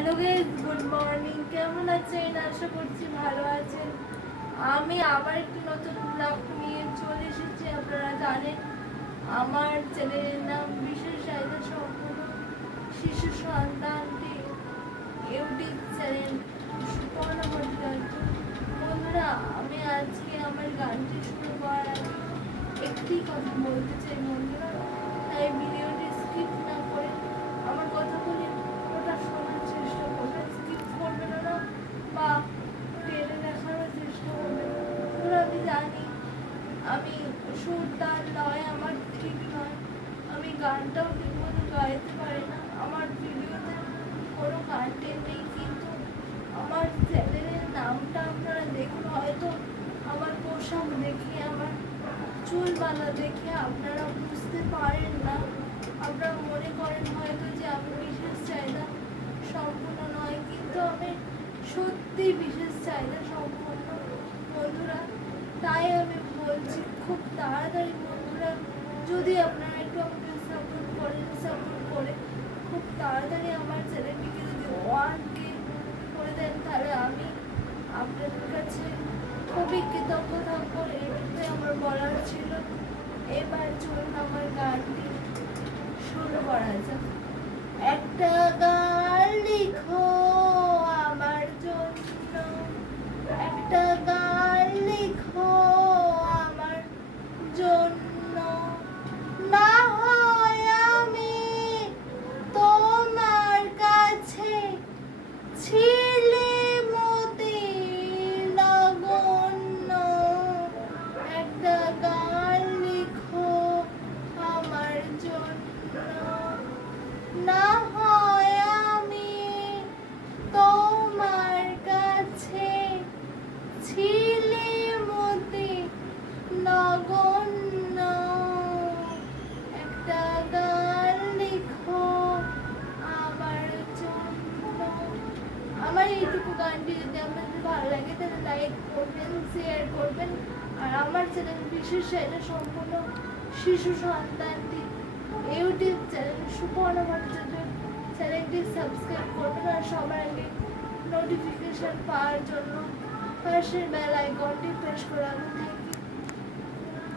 Hello guys good morning কেমন আছেন? আশা করছি ভালো আছেন। আমি আবার একটি নতুন ব্লগ নিয়ে চলে এসেছি, আপনারা জানেন। আমার চ্যানেলের নাম বিশেষ চাহিদা সম্পূর্ণ শিশু সন্তানটি ইউটিউব চ্যানেল সুপর্ণ ভট্টাচার্য বন্ধুরা, আমি আজকে আমার গানটি শুরু করার একটি কথা বলতে চাই আমি সুর তার নয় আমার ঠিক নয়। আমি গানটাও ঠিকমতো গাইতে পারি না। আমার ভিডিওতে কোনো কন্টেন্ট নেই, কিন্তু আমার চ্যানেলের নামটা আপনারা দেখুন। হয়তো আমার পোশাক দেখে, আমার চুলবালা দেখে আপনারা বুঝতে পারেন না। আপনারা মনে করেন হয়তো যে আমি বিশেষ চাহিদা সম্পূর্ণ নয়, কিন্তু আমি সত্যি বিশেষ চাহিদা সম্পূর্ণ বন্ধুরা তাই আমি বলছি খুব তাড়াতাড়ি বন্ধুরা, যদি আপনারা একটু আমাকে সাপোর্ট করেন সাপোর্ট করে, খুব তাড়াতাড়ি আমার চ্যানেলটিকে যদি ওয়ান কে করে দেন, তাহলে আমি আপনাদের কাছে খুবই কৃতজ্ঞ থাকব। এটাতে আমার বলার ছিল। এবার চলুন আমার গানটি শুরু করা যাক। একটা গান এইটুকু যদি আপনাদের ভালো লাগে, তাহলে লাইক করবেন শেয়ার করবেন। আর আমার চ্যানেল বিশেষ এটা সম্পূর্ণ শিশু সন্তানটি ইউটিউব চ্যানেল সুপর্ণ ভট্টাচার্য চ্যানেলটি সাবস্ক্রাইব করবেন আর সবার আগে নোটিফিকেশান পাওয়ার জন্য পাশের বেল আইকনটি প্রেস করে রাখুন